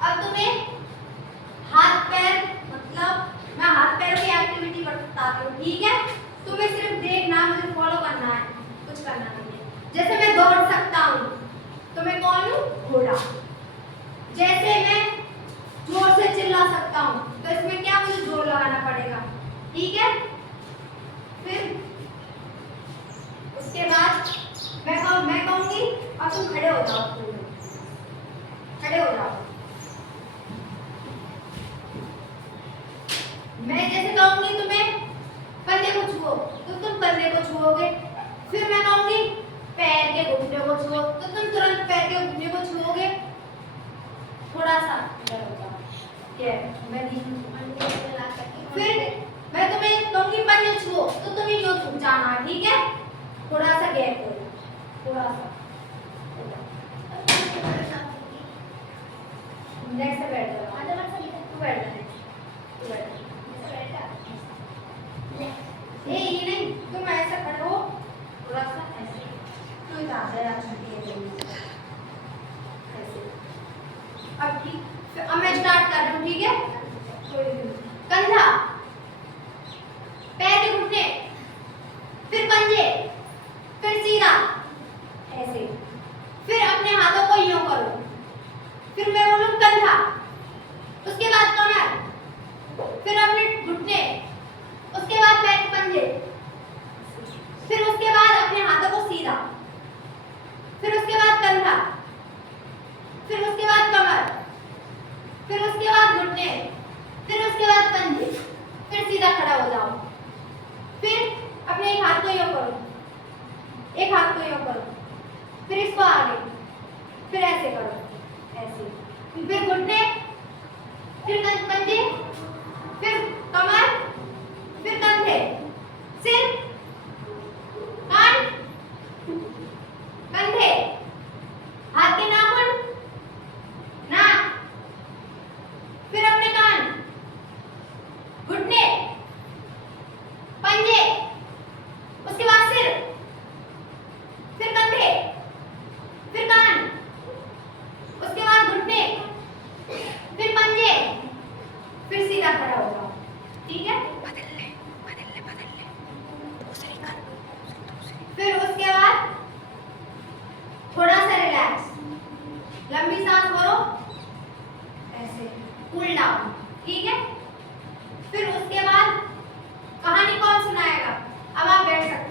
अब तुम्हें हाथ पैर मतलब मैं हाथ पैर की एक्टिविटी बताती हूँ, ठीक है? तुम्हें सिर्फ देखना, मुझे फॉलो करना है, कुछ करना नहीं है। जैसे मैं दौड़ सकता हूँ तो मैं कौन हूँ? घोड़ा। जैसे मैं जोर से चिल्ला सकता हूँ तो इसमें क्या मुझे जोर लगाना पड़ेगा, ठीक है? फिर उसके बाद मैं कहूँगी और तुम खड़े हो जाओ, खड़े हो जाओ। मैं जैसे कहूँगी तुम्हें कंधे को छुओ तो तुम कंधे को छुओगे। फिर मैं कहूँगी पैर के घुटने को छुओ तो तुम तुरंत पैर के घुटने को छुओगे। थोड़ा सा इधर हो जाओ, मैं फिर मैं तुम्हें कहूँगी पंजे छुओ तो तुम यूँ छुप जाना, ठीक है? थोड़ा सा गैप दो, थोड़ा सा। नेक्स्ट पे बैठ जाओ, तू बैठ जा, तू बैठ जा। ये नहीं, तुम ऐसा खड़े हो, थोड़ा सा ऐसे, तू इधर आ जा, ऐसे। अब ठीक, अब मैं स्टार्ट कर रही हूँ, ठीक है? कंधा, पैर के घुटने, फिर पंजे, फिर सीधा ऐसे। फिर अपने हाथों को यूं करो। फिर मैं बोलूँ कंधा, उसके बाद कमर, फिर अपने घुटने, उसके बाद पैर के पंजे, फिर उसके बाद अपने हाथों को सीधा, फिर उसके बाद कंधा, फिर उसके बाद कमर, फिर उसके बाद घुटने, फिर उसके बाद पंजे, फिर सीधा खड़ा हो जाओ। फिर अपने एक हाथ को यूं करो, एक हाथ को यूं करो, फिर इसको आगे, फिर ऐसे करो, ऐसे। फिर घुटने, फिर पंजे, फिर कमर, फिर कंधे, सिर, कान, कंधे, हाथ के नाखून, नाक, फिर अपने कान, घुटने, पंजे, उसके बाद सिर, फिर कंधे, फिर कान, उसके बाद घुटने, फिर पंजे, फिर सीधा खड़ा हो जाओ, ठीक है? बदल ले दूसरी कर। फिर उसके बाद थोड़ा सा रिलैक्स, लंबी सांस भरो, ऐसे कूल डाउन, ठीक है? फिर उसके बाद कहानी कौन सुनाएगा? अब आप बैठ सकते हैं।